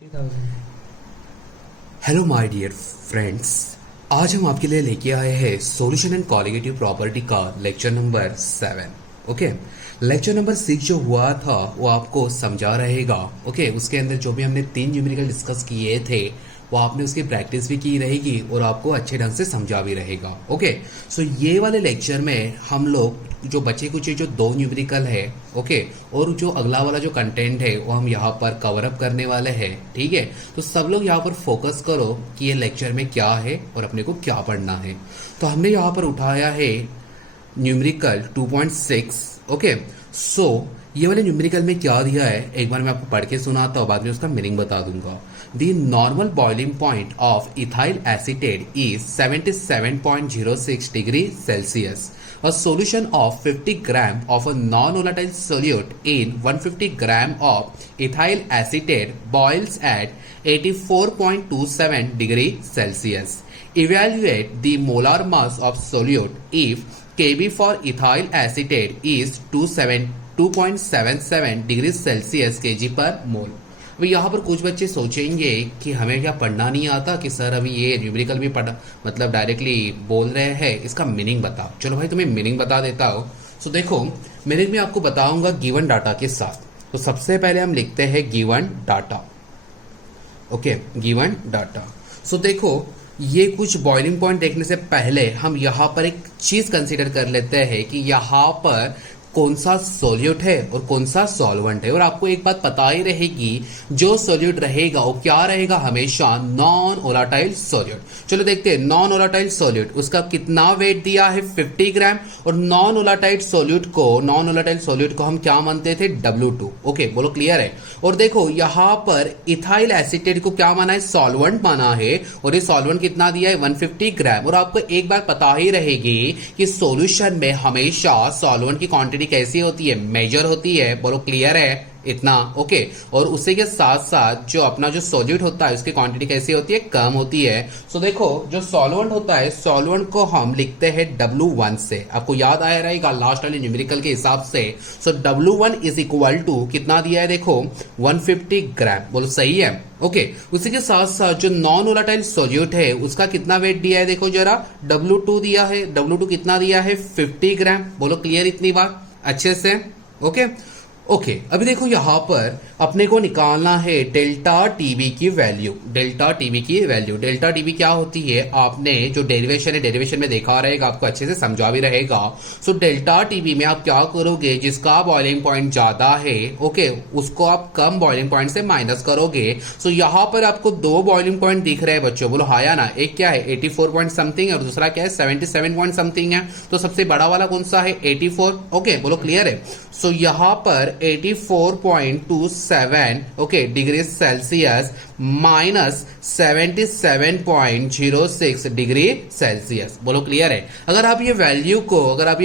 2000। Hello my dear friends. आज हम आपके लिए लेके आए हैं सॉल्यूशन एंड कॉलिगेटिव प्रॉपर्टी का lecture number 7। Okay, lecture number 6 जो हुआ था वो आपको समझा रहेगा। ओके, उसके अंदर जो भी हमने 3 न्यूमेरिकल डिस्कस किए थे वो आपने उसकी प्रैक्टिस भी की रहेगी और आपको अच्छे ढंग से समझा भी रहेगा। ओके, सो ये वाले लेक्चर में हम लोग जो बचे कुछ जो 2 न्यूमेरिकल है, ओके, और जो अगला वाला जो कंटेंट है वो हम यहाँ पर कवर अप करने वाले हैं। ठीक है, तो सब लोग यहाँ पर फोकस करो कि ये लेक्चर में क्या है और अपने को क्या पढ़ना है। तो हमने यहाँ पर उठाया है न्यूमेरिकल 2.6। ओके, सो ये वाले न्यूमेरिकल में क्या दिया है एक बार मैं आपको पढ़ के सुनाता हूँ, बाद में उसका मीनिंग बता दूंगा। The normal boiling point of ethyl acetate is 77.06 degree Celsius. A solution of 50 gram of a non-volatile solute in 150 gram of ethyl acetate boils at 84.27 degree Celsius. Evaluate the molar mass of solute if Kb for ethyl acetate is 2.77 degree Celsius kg पर मोल। अभी यहाँ पर कुछ बच्चे सोचेंगे कि हमें क्या पढ़ना नहीं आता कि सर अभी ये न्यूमेरिकल भी पढ़ मतलब डायरेक्टली बोल रहे हैं, इसका मीनिंग बताओ। चलो भाई तुम्हें मीनिंग बता देता हूँ। सो देखो, मीनिंग में आपको बताऊंगा गिवन डाटा के साथ। तो सबसे पहले हम लिखते हैं given data. Okay, given data. So देखो, ये कुछ बॉइलिंग पॉइंट देखने से पहले हम यहाँ पर एक चीज कंसीडर कर लेते हैं कि यहाँ पर कौन सा सोल्यूट है और कौन सा सॉल्वेंट है। और आपको एक बात पता ही रहेगी, जो सोल्यूट रहेगा वो क्या रहेगा, हमेशा नॉन वोलेटाइल सोल्यूट। चलो देखते हैं, नॉन वोलेटाइल सोल्यूट उसका कितना वेट दिया है 50 ग्राम। और नॉन वोलेटाइल सोल्यूट को हम क्या मानते थे, W2। ओके, बोलो क्लियर है। और देखो यहाँ पर इथाइल एसीटेट को क्या माना है, सॉल्वेंट माना है। और ये सॉल्वेंट कितना दिया है, 150 ग्राम। और आपको एक बार पता ही रहेगी कि सॉल्यूशन में हमेशा सॉल्वेंट की क्वांटिटी कैसी होती है, मेजर होती है। बोलो क्लियर है इतना। ओके, और उसी के साथ साथ जो अपना जो सॉल्यूट होता है उसकी क्वांटिटी कैसी होती है, कम होती है। सो देखो, जो सॉल्वेंट होता है, सॉल्वेंट को हम लिखते हैं W1 से। आपको याद आया रहेगा लास्ट वाले न्यूमेरिकल के हिसाब से। सो W1 इज इक्वल टू कितना दिया है, देखो 150 ग्राम। बोलो सही है। ओके, उसी के साथ साथ जो नॉन वोलेटाइल सॉल्यूट है उसका कितना वेट दिया है, देखो जरा, W2 दिया है। W2 कितना दिया है, 50 ग्राम। बोलो क्लियर इतनी बात अच्छे से। ओके, अभी देखो यहाँ पर अपने को निकालना है डेल्टा टीबी की वैल्यू। डेल्टा टीबी क्या होती है, आपने जो डेरिवेशन है डेरिवेशन में देखा रहेगा, आपको अच्छे से समझा भी रहेगा। सो डेल्टा टीबी में आप क्या करोगे, जिसका बॉइलिंग पॉइंट ज्यादा है, ओके, उसको आप कम बॉइलिंग पॉइंट से माइनस करोगे। सो यहाँ पर आपको 2 बॉइलिंग पॉइंट दिख रहे हैं बच्चों, बोलो हाँ या ना। एक क्या है 84 पॉइंट समथिंग है और दूसरा क्या है 77 पॉइंट समथिंग है। तो सबसे बड़ा वाला कौन सा है, 84। ओके, बोलो क्लियर है। सो यहाँ पर 84.27 okay degree Celsius minus 77.06 degree Celsius. बोलो क्लियर है। अगर आप ये वैल्यू को अगर आप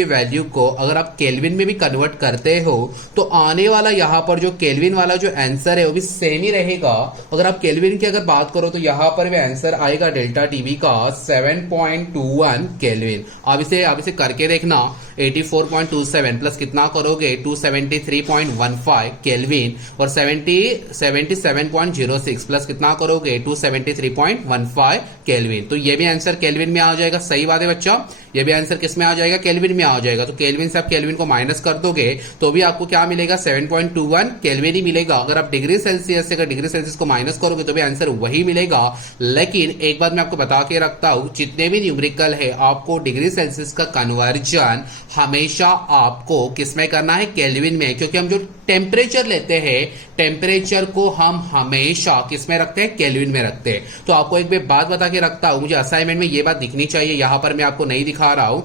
केल्विन में भी कन्वर्ट करते हो तो आने वाला यहाँ पर जो केल्विन वाला जो आंसर है वो भी सेम ही रहेगा। अगर आप केल्विन की अगर बात करो तो यहाँ पर भी आंसर आएगा डेल्टा टीबी का 7.21 केल्विन। अब इसे करके देखना, 84.27 प्लस कितना करोगे 273.15 केल्विन और 77.06 प्लस कितना करोगे 273.15 केल्विन। तो ये भी आंसर केल्विन में आ जाएगा। सही बात है बच्चा, ये भी आंसर किस में आ जाएगा, केल्विन में आ जाएगा। तो केल्विन से आप केल्विन को माइनस कर दोगे तो भी आपको क्या मिलेगा, 7.21 केल्विन ही मिलेगा। अगर आप डिग्री सेल्सियस से अगर डिग्री सेल्सियस को माइनस करोगे तो भी आंसर वही मिलेगा। लेकिन एक बात मैं आपको बता के रखता हूं, जितने भी न्यूमेरिकल है आपको डिग्री सेल्सियस का कन्वर्जन हमेशा आपको किसमें करना है, केल्विन में। क्योंकि हम जो टेम्परेचर लेते हैं, टेम्परेचर को हम हमेशा किसमें रखते हैं, केल्विन में रखते हैं। तो आपको एक बात बता के रखता हूं, मुझे असाइनमेंट में ये बात दिखनी चाहिए, यहां पर मैं आपको नहीं दिखा रहा हूं।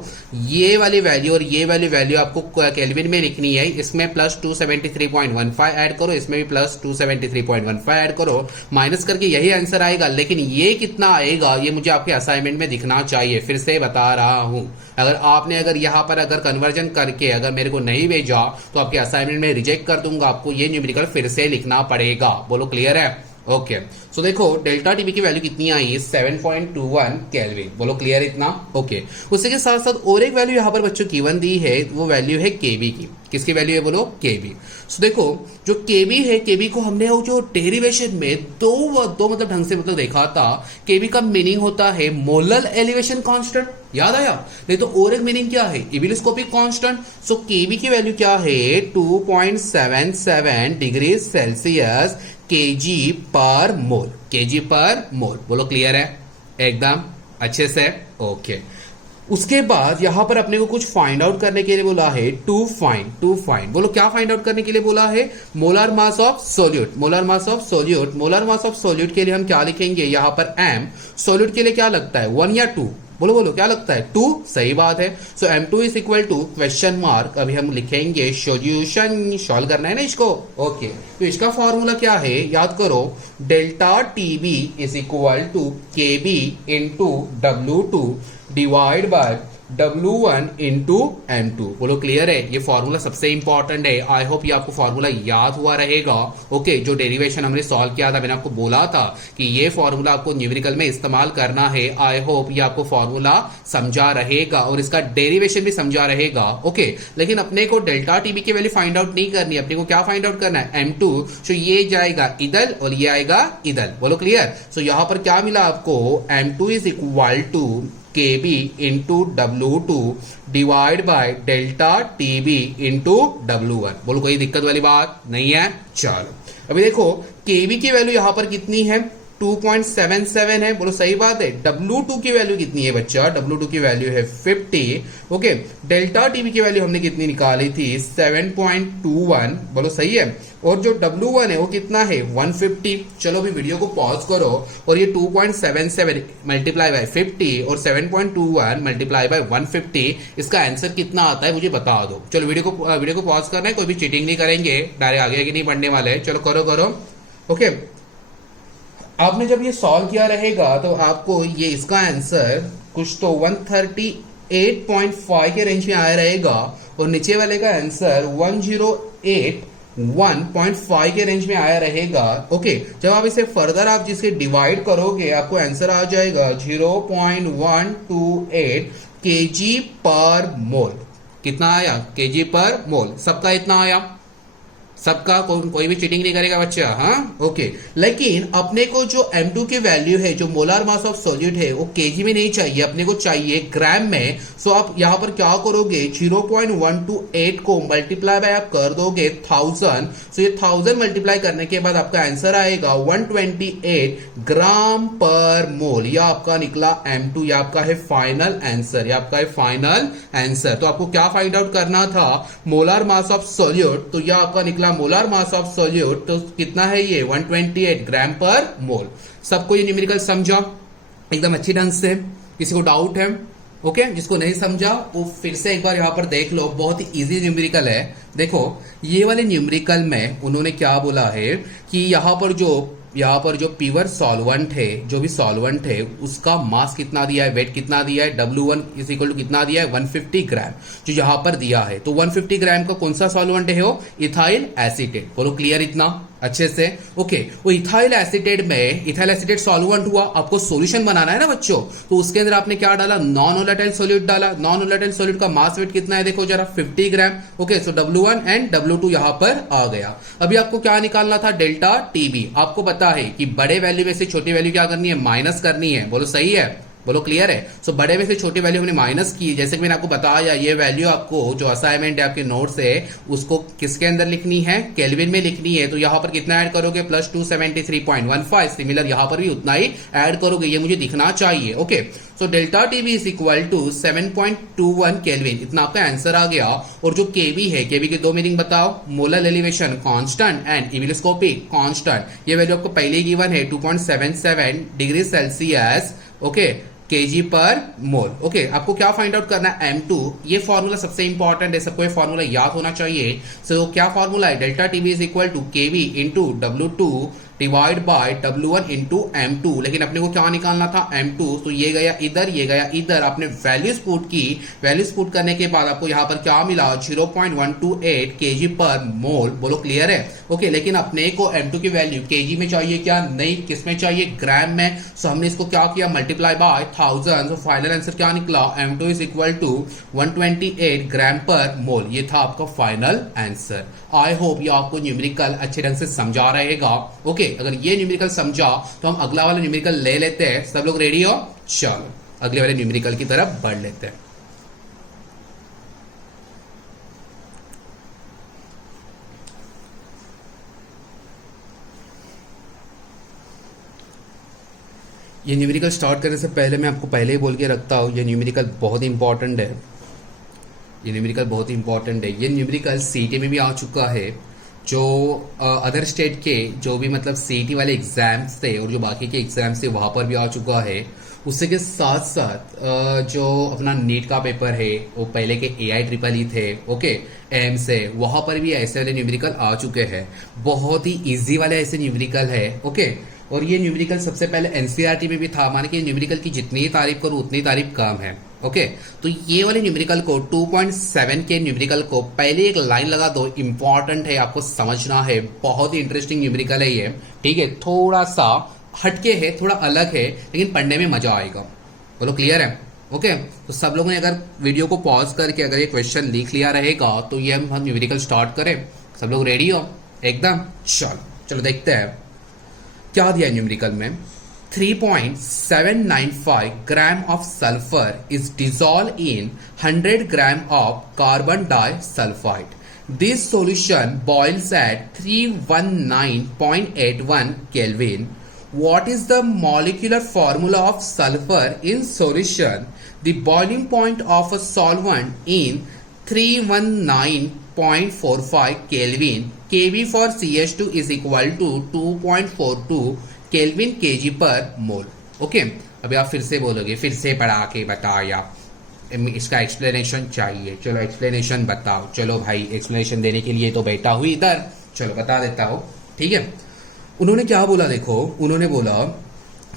ये वाली वैल्यू और ये वाली वैल्यू आपको केल्विन में लिखनी है। इसमें प्लस 273.15 ऐड करो, इसमें भी प्लस 273.15 ऐड करो, माइनस करके यही आंसर आएगा। लेकिन ये कितना आएगा ये मुझे आपके असाइनमेंट में दिखना चाहिए। फिर से बता रहा हूं, अगर यहां पर अगर कन्वर्जन करके अगर मेरे को नहीं भेजा तो आपके असाइनमेंट में रिजेक्ट कर दूंगा। आपको ये न्यूमेरिकल फिर से लिखना पड़ेगा। बोलो क्लियर है। ओके, सो देखो डेल्टा टीबी की वैल्यू कितनी आई है 7.21 केल्विन, बोलो क्लियर इतना। ओके, उसी के साथ साथ और एक वैल्यू यहाँ पर बच्चों गिवन दी है, वो वैल्यू है केबी की। किसकी वैल्यू है बोलो? केबी। सो देखो जो केबी है, केबी को हमने वो जो डेरिवेशन में दो मतलब ढंग से मतलब देखा था। केबी का मीनिंग होता है मोलर एलिवेशन कांस्टेंट, याद आया? नहीं तो और एक मीनिंग क्या है? इबिलिस्कोपिक कांस्टेंट। सो केबी की वैल्यू क्या है? 2.77 डिग्री सेल्सियस केजी पर मोल, केजी पर मोल, बोलो क्लियर है एकदम अच्छे से? ओके, उसके बाद यहां पर अपने को कुछ फाइंड आउट करने के लिए बोला है, टू फाइंड, बोलो क्या फाइंड आउट करने के लिए बोला है? Molar mass of solute, molar mass of solute. Molar mass of solute के लिए हम क्या लिखेंगे यहां पर? m। सोल्यूट के लिए क्या लगता है? 1 या 2? बोलो बोलो क्या लगता है? 2, सही बात है। So m2 is equal to question mark, अभी हम लिखेंगे सॉल्यूशन, सॉल्व करना है ना इसको। ओके, तो इसका फॉर्मूला क्या है याद करो, delta TB is equal to KB into W2 divide by W1 into M2, बोलो क्लियर है? ये फॉर्मूला सबसे इंपॉर्टेंट है। आई होप ये आपको फॉर्मूला याद हुआ रहेगा। ओके, जो डेरिवेशन हमने सॉल्व किया था, मैंने आपको बोला था कि ये फॉर्मूला आपको न्यूमेरिकल में इस्तेमाल करना है। आई होप ये आपको फॉर्मूला समझा रहेगा और इसका डेरिवेशन भी समझा रहेगा। ओके, लेकिन अपने को डेल्टा टीबी की वैल्यू फाइंड आउट नहीं करनी, अपने को क्या फाइंड आउट करना है? M2। सो ये जाएगा इधर और ये आएगा इधर, बोलो क्लियर? सो यहां पर क्या मिला आपको? M2 is equal to KB into W2 divide by delta TB into W1, बोलो कोई दिक्कत वाली बात नहीं है? चलो अभी देखो KB की वैल्यू यहां पर कितनी है? 2.77 है, बोलो सही बात है। W2 की वैल्यू कितनी है बच्चा? W2 की वैल्यू है 50। ओके, डेल्टा टीबी की वैल्यू हमने कितनी निकाली थी? 7.21, बोलो सही है। और जो W1 है वो कितना है? 150। चलो अभी वीडियो को पॉज करो और ये 2.77 मल्टीप्लाई बाय 50 और 7.21 मल्टीप्लाई बाय 150, इसका आंसर कितना आता है मुझे बता दो। चलो वीडियो को पॉज करना है, कोई भी चीटिंग नहीं करेंगे, डायरेक्ट आगे नहीं बढ़ने वाले। चलो करो। ओके, आपने जब ये सॉल्व किया रहेगा तो आपको ये इसका आंसर कुछ तो 138.5 के रेंज में आया रहेगा और नीचे वाले का आंसर 108.1.5 के रेंज में आया रहेगा। ओके, जब आप इसे फर्दर आप जिसे डिवाइड करोगे आपको आंसर आ जाएगा 0.128 केजी पर मोल। कितना आया? केजी पर मोल। सबका इतना आया? सबका? कोई भी चीटिंग नहीं करेगा बच्चा, हाँ? ओके, लेकिन अपने को जो M2 की वैल्यू है, जो मोलर मास ऑफ सोल्यूट है, वो केजी में नहीं चाहिए, अपने को चाहिए ग्राम में। सो आप यहां पर क्या करोगे? 0.128 को मल्टीप्लाई बाय आप कर दोगे 1000। सो ये 1000 मल्टीप्लाई करने के बाद आपका आंसर आएगा 128 ग्राम पर मोल। यह आपका निकला M2, यह आपका है फाइनल आंसर, यह आपका है फाइनल आंसर। तो आपको क्या फाइंड आउट करना था? Molar mass of solute. तो यह आपका निकला मोलर मास ऑफ सोल्यूट, तो कितना है ये? 128 ग्राम पर मोल। सबको ये न्यूमेरिकल समझा एकदम अच्छी ढंग से? किसी को डाउट है? ओके, जिसको नहीं समझा वो फिर से एक बार यहां पर देख लो, बहुत ही इजी न्यूमेरिकल है। देखो ये वाले न्यूमेरिकल में उन्होंने क्या बोला है कि यहां पर जो प्योर सॉल्वेंट है, जो भी सॉल्वेंट है उसका मास कितना दिया है, वेट कितना दिया है, W1 इज इक्वल टू कितना दिया है? 150 ग्राम, जो यहां पर दिया है। तो 150 ग्राम का कौन सा सॉल्वेंट है? वो इथाइल एसीटेट, बोलो क्लियर इतना अच्छे से? ओके, वो इथाइल एसीटेट सॉल्वेंट हुआ, आपको सॉल्यूशन बनाना है ना बच्चों, तो उसके अंदर आपने क्या डाला? नॉन वोलेटाइल सॉल्यूट डाला। नॉन वोलेटाइल सॉल्यूट का मास वेट कितना है देखो जरा? 50 ग्राम। Okay, so W1 and W2 यहां पर आ गया। अभी आपको क्या निकालना था? Delta TB. आपको पता है कि बड़े वैल्यू में से छोटी वैल्यू क्या करनी है? माइनस करनी है, बोलो सही है? बोलो क्लियर है? सो बड़े में से छोटी वैल्यू हमने माइनस की, जैसे कि मैंने आपको बताया ये वैल्यू आपको जो असाइनमेंट है आपके नोट्स है उसको किसके अंदर लिखनी है? केल्विन में लिखनी है। तो यहां पर कितना ऐड करोगे? प्लस 273.15। सिमिलर यहां पर भी उतना ही ऐड करोगे, ये मुझे दिखना चाहिए। Okay, so delta TB is equal to 7.21 kelvin, इतना आपका आंसर आ गया। और जो केबी है, केबी के दो मीनिंग बताओ, molar elevation constant and ebullioscopic constant. ये वैल्यू आपको पहले ही गिवन है 2.77 डिग्री सेल्सियस, ओके, केजी पर मोल। ओके, आपको क्या फाइंड आउट करना है? M2। ये फॉर्मूला सबसे इंपॉर्टेंट है, सबको ये फॉर्मूला याद होना चाहिए। सो क्या फॉर्मूला है? Delta TB is equal to KB into W2 divide by W1 into M2, लेकिन अपने को क्या निकालना था M2, तो ये गया इधर, ये गया इधर, आपने वैल्यूज पुट की, वैल्यूज पुट करने के बाद आपको यहाँ पर क्या मिला 0.128 kg पर मोल। बोलो क्लियर है? ओके, लेकिन अपने को M2 की वैल्यू kg में चाहिए क्या? नहीं, किस में चाहिए? ग्राम में। सो हमने इसको क्या किया, मल्टीप्लाई बाय 1000। तो फाइनल आंसर क्या निकला, M2 is equal to 128 gram per मोल। ये था आपका फाइनल आंसर। आई होप ये आपको न्यूमेरिकल अच्छे ढंग से समझा रहेगा। ओके, अगर ये न्यूमेरिकल समझा तो हम अगला वाला न्यूमेरिकल ले लेते हैं। सब लोग रेडी हो? चलो अगले वाले न्यूमेरिकल की तरफ बढ़ लेते हैं। ये न्यूमेरिकल स्टार्ट करने से पहले मैं आपको पहले ही बोल के रखता हूँ, ये न्यूमेरिकल बहुत इंपॉर्टेंट है। ये न्यूमेरिकल बहुत इंपॉर्टेंट है। ये न्यूमेरिकल सीटी में भी आ चुका है। जो अदर स्टेट के जो भी मतलब सीटी वाले एग्जाम्स थे और जो बाकी के एग्जाम्स थे वहां पर भी आ चुका है। उससे के साथ साथ जो अपना नीट का पेपर है, वो पहले के AI-EEE थे, ओके, एम्स है, वहां पर भी ऐसे वाले न्यूमेरिकल आ चुके हैं। बहुत ही इजी वाले ऐसे न्यूमेरिकल है। ओके, और ये न्यूमेरिकल सबसे पहले एनसीईआरटी में भी था। माने कि न्यूमेरिकल की जितनी ही तारीफ करूं उतनी तारीफ कम है। ओके, तो ये वाले न्यूमेरिकल को 2.7 के न्यूमेरिकल को पहले एक लाइन लगा दो, इंपॉर्टेंट है, आपको समझना है। बहुत ही इंटरेस्टिंग न्यूमेरिकल है ये, ठीक है। थोड़ा सा हटके है, थोड़ा अलग है, लेकिन पढ़ने में मजा आएगा। बोलो क्लियर है? ओके, तो सब लोगों ने अगर वीडियो को पॉज करके अगर ये क्वेश्चन लिख लिया रहेगा तो ये हम न्यूमेरिकल स्टार्ट करें। सब लोग रेडी हो एकदम? चलो देखते हैं क्या दिया न्यूमेरिकल में। 3.795 gram of sulfur is dissolved in 100 gram of carbon disulfide. This solution boils at 319.81 Kelvin. What is the molecular formula of sulfur in solution? The boiling point of a solvent in 319.45 Kelvin. Kb for CH2 is equal to 2.42 kelvin KG पर mole. Okay, अभी आप फिर से बोलोगे, फिर से पढ़ा के बताओ या इसका एक्सप्लेनेशन चाहिए। चलो एक्सप्लेनेशन बताओ। चलो भाई, एक्सप्लेनेशन देने के लिए तो बैठा हुई इधर, चलो बता देता हूँ, ठीक है। उन्होंने क्या बोला देखो, उन्होंने बोला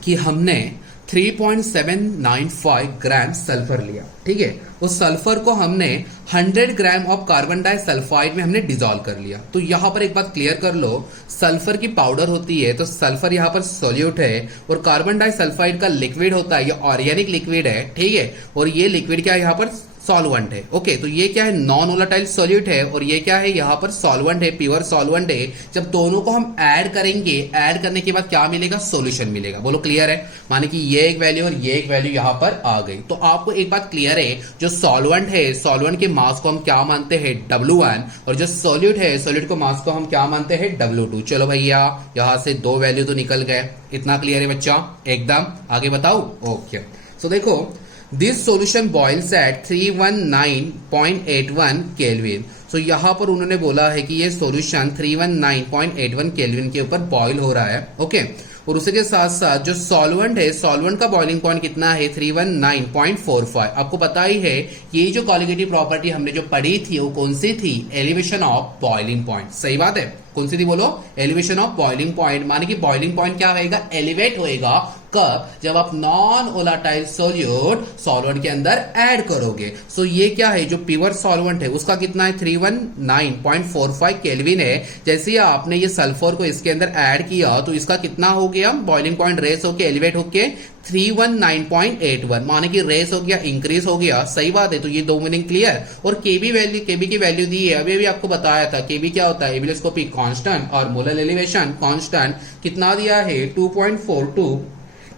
कि हमने 3.795 ग्राम सल्फर लिया, ठीक है। उस सल्फर को हमने 100 ग्राम ऑफ कार्बन डाइसल्फाइड में हमने डिसॉल्व कर लिया। तो यहां पर एक बात क्लियर कर लो, सल्फर की पाउडर होती है तो सल्फर यहां पर सोल्यूट है, और कार्बन डाइसल्फाइड का लिक्विड होता है, ये ऑर्गेनिक लिक्विड है, ठीक है। और ये लिक्विड क्या है, यहाँ पर सॉल्वेंट है। ओके, तो ये क्या है, नॉन वोलेटाइल सॉल्यूट है, और ये क्या है, यहाँ पर सॉल्वेंट है, प्योर सॉल्वेंट है। जब दोनों को हम ऐड करेंगे, ऐड करने के बाद क्या मिलेगा, सॉल्यूशन मिलेगा। बोलो क्लियर है? माने कि ये एक वैल्यू और ये एक वैल्यू यहाँ पर आ गई। तो आपको एक बात क्लियर है, जो सॉल्वेंट है, सॉल्वेंट के मास को हम क्या मानते हैं, W1, और जो सॉल्यूट है, सॉल्यूट को मास को हम क्या मानते हैं, W2। चलो भैया, यहाँ से दो वैल्यू तो निकल गए। इतना क्लियर है बच्चा? एकदम। आगे बताओ? ओके, सो देखो, this solution boils at 319.81 kelvin. सो यहां पर उन्होंने बोला है कि ये सॉल्यूशन 319.81 केल्विन के ऊपर बॉईल हो रहा है। ओके, और उसी के साथ साथ जो सॉल्वेंट है, सॉल्वेंट का बॉइलिंग पॉइंट कितना है, 319.45। आपको पता ही है, ये जो कॉलिगेटिव प्रॉपर्टी हमने जो पढ़ी थी वो कौन सी थी, एलिवेशन ऑफ बॉइलिंग पॉइंट। सही बात है, कौन सी थी बोलो, एलिवेशन ऑफ बॉइलिंग पॉइंट। माने कि बॉइलिंग पॉइंट क्या होगा, एलिवेट होएगा। कब? जब आप नॉन वोलेटाइल सॉल्यूट सॉल्वेंट के अंदर ऐड करोगे। सो ये क्या है, जो प्योर सॉल्वेंट है उसका कितना है, 319.45 केल्विन है। जैसे ही आपने ये सल्फर को इसके अंदर ऐड किया तो इसका कितना हो गया, बॉइलिंग पॉइंट रेस होके एलिवेट होके 319.81, माने कि रेस हो गया, इंक्रीज हो गया। सही बात है, तो ये दो मीनिंग क्लियर। और केबी वैल्यू, केबी की वैल्यू दी है, अभी भी आपको बताया था। केबी क्या होता है, एबिलियोस्कोपिक कांस्टेंट, और मोलर एलिवेशन कांस्टेंट कितना दिया है, 2.42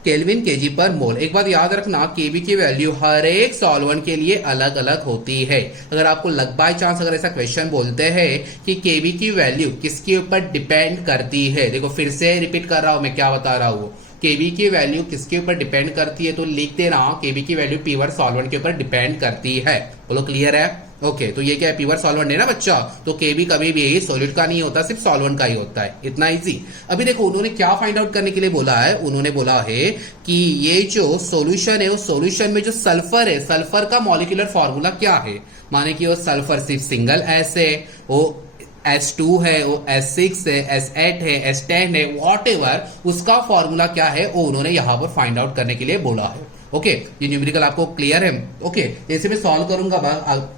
केल्विन केजी पर मोल। एक बात याद रखना, केबी की वैल्यू हर एक सॉल्वेंट के लिए अलग अलग होती है। अगर आपको लग बाय चांस अगर ऐसा क्वेश्चन बोलते हैं कि केबी की वैल्यू किसके ऊपर डिपेंड करती है, देखो फिर से रिपीट कर रहा हूं मैं क्या बता रहा हूं, केबी की वैल्यू किसके ऊपर डिपेंड करती है, तो लिख देना केबी की वैल्यू प्योर सॉल्वेंट के ऊपर डिपेंड करती है। बोलो क्लियर है? ओके, तो ये क्या है, प्योर सॉल्वेंट है ना बच्चा, तो केबी कभी भी सॉलिड का नहीं होता, सिर्फ सॉल्वेंट का ही होता है। इतना इजी। अभी देखो उन्होंने क्या फाइंड आउट करने के लिए बोला है, उन्होंने बोला है कि ये जो सॉल्यूशन है, उस सॉल्यूशन में जो सल्फर है, सल्फर का मॉलिक्यूलर फॉर्मूला क्या है। माने कि वो सल्फर सिर्फ सिंगल एस है, वो S2 है, वो S6 है, S8 है, S10 है, वॉट एवर, उसका फॉर्मूला क्या है वो उन्होंने यहां पर फाइंड आउट करने के लिए बोला है। ओके, ये न्यूमेरिकल आपको क्लियर है? ओके, जैसे मैं सॉल्व करूंगा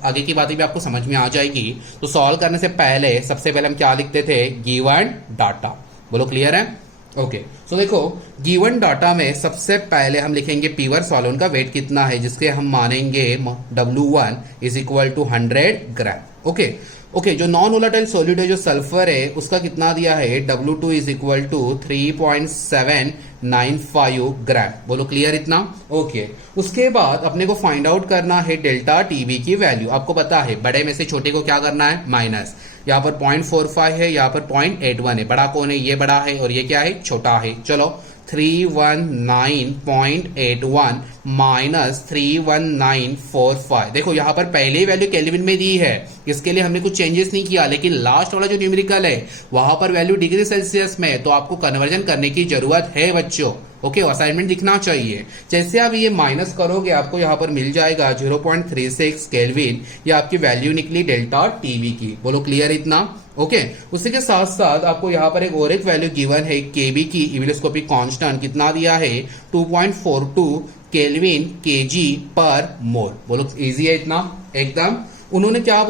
आगे की बातें भी आपको समझ में आ जाएगी। तो सॉल्व करने से पहले सबसे पहले हम क्या लिखते थे? Given data. बोलो क्लियर है? ओके, सो देखो गिवन डाटा में सबसे पहले हम लिखेंगे पीवर सॉल्वेंट का वेट कितना है, जिसके हम मानेंगे W1 is equal to 100 gram. Okay okay, जो नॉन वोलेटाइल सॉलिड है, जो सल्फर है, उसका कितना दिया है? W2 इज इक्वल टू 3.795 ग्राम। बोलो क्लियर इतना? ओके, उसके बाद अपने को फाइंड आउट करना है डेल्टा टीबी की वैल्यू। आपको पता है बड़े में से छोटे को क्या करना है? माइनस। यहाँ पर 0.45 है, यहाँ पर 0.81 है। बड़ा कौन है? ये बड़ा है, और ये क्या है? छोटा है। चलो 319.81 माइनस 31945। देखो यहाँ पर पहले ही वैल्यू केल्विन में दी है, इसके लिए हमने कुछ चेंजेस नहीं किया, लेकिन लास्ट वाला जो न्यूमेरिकल है वहां पर वैल्यू डिग्री सेल्सियस में है, तो आपको कन्वर्जन करने की जरूरत है बच्चों। ओके, असाइनमेंट दिखना चाहिए। जैसे आप ये माइनस करोगे आपको यहाँ पर मिल जाएगा 0.36 केल्विन। ये आपकी वैल्यू निकली डेल्टा टीवी की। बोलो क्लियर इतना? ओके, उसी के साथ साथ आपको यहाँ पर एक और एक वैल्यू गिवन है केबी की, इविलोस्कोपिक कांस्टेंट कितना दिया है? 2.42 केल्विन केजी पर मोल। बोलो इजी है इतना? एकदम। उन्होंने क्या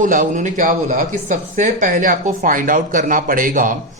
बोला कि सबसे पहले आपको फाइंड आउट करना पड़ेगा,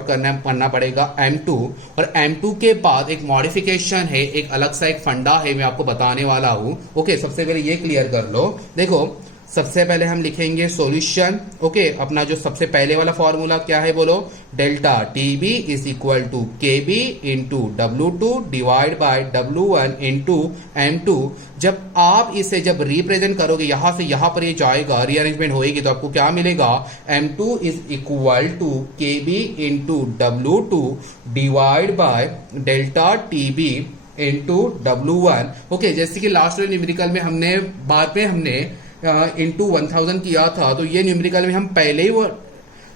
करना पड़ेगा M2, और M2 के बाद एक मॉडिफिकेशन है, एक अलग सा एक फंडा है, मैं आपको बताने वाला हूं। ओके, सबसे पहले ये क्लियर कर लो। देखो सबसे पहले हम लिखेंगे सॉल्यूशन। ओके, अपना जो सबसे पहले वाला फॉर्मूला क्या है? बोलो delta TB is equal to KB into W2 divide by W1 into M2। जब आप इसे रिप्रेजेंट करोगे, यहां से यहां पर ये जाएगा, रीअरेंजमेंट होएगी, तो आपको क्या मिलेगा? M2 is equal to KB into W2 divide by delta TB into W1। Okay, जैसे कि लास्ट वाले न्यूमेरिकल में हमने इंटू 1000 किया था, तो ये न्यूमेरिकल में हम पहले ही वो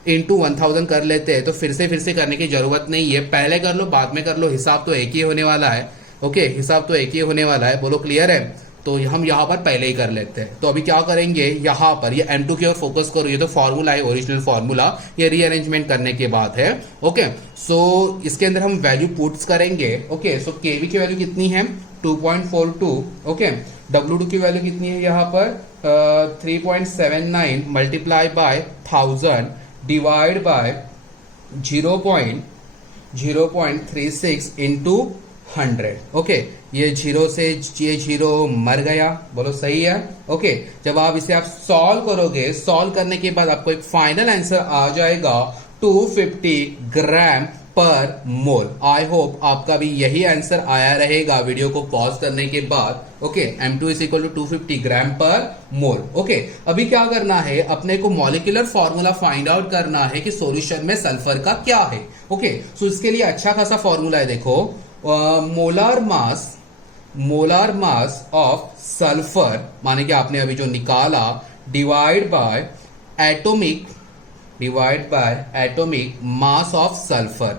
इंटू 1000 कर लेते हैं, तो फिर से करने की जरूरत नहीं है। पहले कर लो बाद में कर लो, हिसाब तो एक ही होने वाला है। ओके, हिसाब तो एक ही होने वाला है। बोलो क्लियर है? तो हम यहाँ पर पहले ही कर लेते हैं। तो अभी क्या करेंगे, यहाँ पर ये M2 की ओर फोकस करो। ये तो फॉर्मूला है, ओरिजिनल फॉर्मूला, ये रीअरेंजमेंट करने के बाद है। ओके, सो इसके अंदर हम वैल्यू पुट्स करेंगे। ओके, सो केवी की वैल्यू कितनी है? 2.42। ओके, W2 की वैल्यू कितनी है यहाँ पर? 3.79 multiply by 1000 divide by 0.36 into 100। Okay, ये जीरो से ये जीरो मर गया। बोलो सही है? ओके, जब आप इसे सॉल्व करोगे, सॉल्व करने के बाद आपको एक फाइनल आंसर आ जाएगा 250 gram per mole. I hope आपका भी यही आंसर आया रहेगा वीडियो को पॉज करने के बाद। Okay, M2 is equal to 250 gram per mole. Okay, अभी क्या करना है, अपने को मॉलिक्यूलर फॉर्मूला फाइंड आउट करना है कि सॉल्यूशन में सल्फर का क्या है। ओके, सो इसके लिए अच्छा खासा फॉर्मूला है। देखो मोलार मास ऑफ सल्फर, माने कि आपने अभी जो निकाला, divide by atomic mass of sulphur,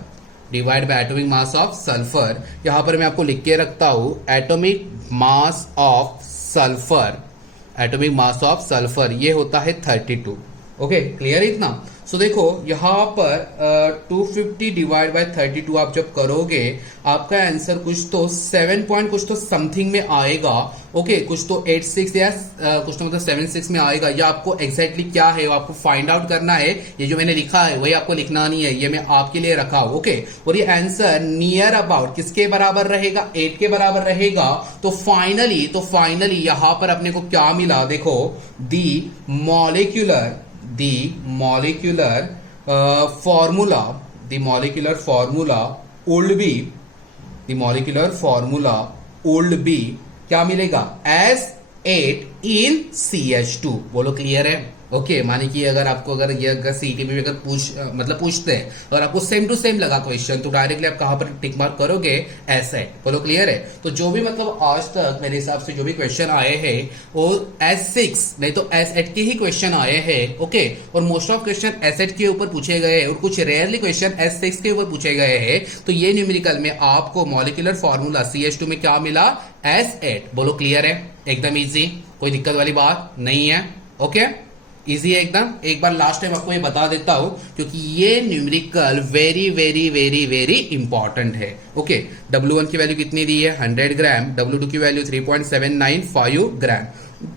यहां पर मैं आपको लिख के रखता हूं एटॉमिक मास ऑफ सल्फर, ये होता है 32। ओके, क्लियर इतना? सो देखो यहां पर 250 डिवाइड बाय 32 आप जब करोगे, आपका आंसर कुछ तो 7 पॉइंट कुछ तो समथिंग में आएगा। ओके, कुछ तो 86 या कुछ तो मतलब 76 में आएगा। या आपको एग्जैक्टली क्या है वो आपको फाइंड आउट करना है। ये जो मैंने लिखा है वही आपको लिखना नहीं है, ये मैं आपके लिए रखा हूं। ओके, और ये आंसर नियर अबाउट किसके बराबर रहेगा? 8 के बराबर रहेगा। तो फाइनली यहां पर अपने को क्या मिला? देखो दी molecular formula would be क्या मिलेगा? S8 in CH2। बोलो क्लियर है? ओके, माने कि अगर ये सीटी में भी पूछते हैं और आपको सेम टू सेम लगा क्वेश्चन, तो डायरेक्टली आप कहां पर टिक मार्क करोगे? S8। बोलो क्लियर है? तो जो भी आज तक मेरे हिसाब से जो भी क्वेश्चन आए हैं वो S6 नहीं तो S8 के ही क्वेश्चन आए हैं। ओके, और मोस्ट ऑफ क्वेश्चन S8 के ऊपर पूछे गए हैं और कुछ रेयरली क्वेश्चन S6 के ऊपर पूछे गए हैं। तो ये न्यूमेरिकल में आपको मॉलिक्यूलर फॉर्मूला CH2 में क्या मिला? S8। बोलो क्लियर है? एकदम इजी, कोई दिक्कत वाली बात नहीं है। ओके, इजी है एकदम। एक बार लास्ट टाइम आपको ये बता देता हूं क्योंकि ये numerical very very very very important है। ओके, W1 की वैल्यू कितनी दी है 100 ग्राम, W2 की वैल्यू 3.795 ग्राम,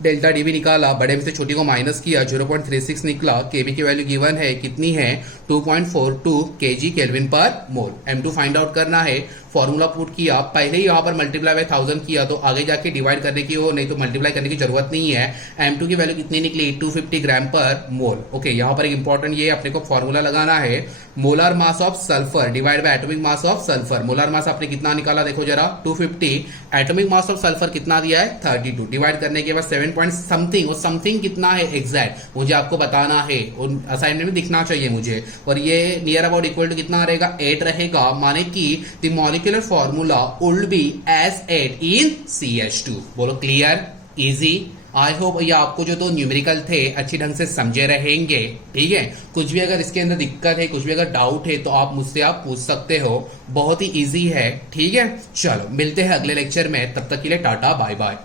डेल्टा डी भी निकाला, बड़े में से छोटी को माइनस किया 0.36 निकला, केबी की वैल्यू गिवन है कितनी है 2.42 केजी केल्विन पर मोल। M2 फाइंड आउट करना है, फॉर्मूला पुट किया, पहले ही यहां पर मल्टीप्लाई बाय 1000 किया तो आगे जाके डिवाइड करने की हो, नहीं तो मल्टीप्लाई करने की जरूरत नहीं है। M2 की वैल्यू कितनी निकली 250 ग्राम पर मोल। ओके, यहां पर एक इंपॉर्टेंट ये अपने को फॉर्मूला लगाना है, molar mass of sulphur divide by atomic mass of sulphur. Molar mass आपने कितना निकाला देखो जरा 250, एटॉमिक मास ऑफ सल्फर कितना दिया है 32, डिवाइड करने के बाद 7 पॉइंट समथिंग, और समथिंग कितना है एग्जैक्ट मुझे आपको बताना है और असाइनमेंट में दिखना चाहिए मुझे, और ये नियर अबाउट इक्वल टू कितना रहेगा 8 रहेगा, माने कि the molecular formula would be S 8 in CH2। बोलो क्लियर, इजी। आई होप ये आपको जो तो न्यूमेरिकल थे अच्छी ढंग से समझे रहेंगे। ठीक है, कुछ भी अगर इसके अंदर दिक्कत है, कुछ भी अगर डाउट है तो आप मुझसे आप पूछ सकते हो, बहुत ही इजी है। ठीक है, चलो मिलते हैं अगले लेक्चर में, तब तक के लिए टाटा बाय बाय।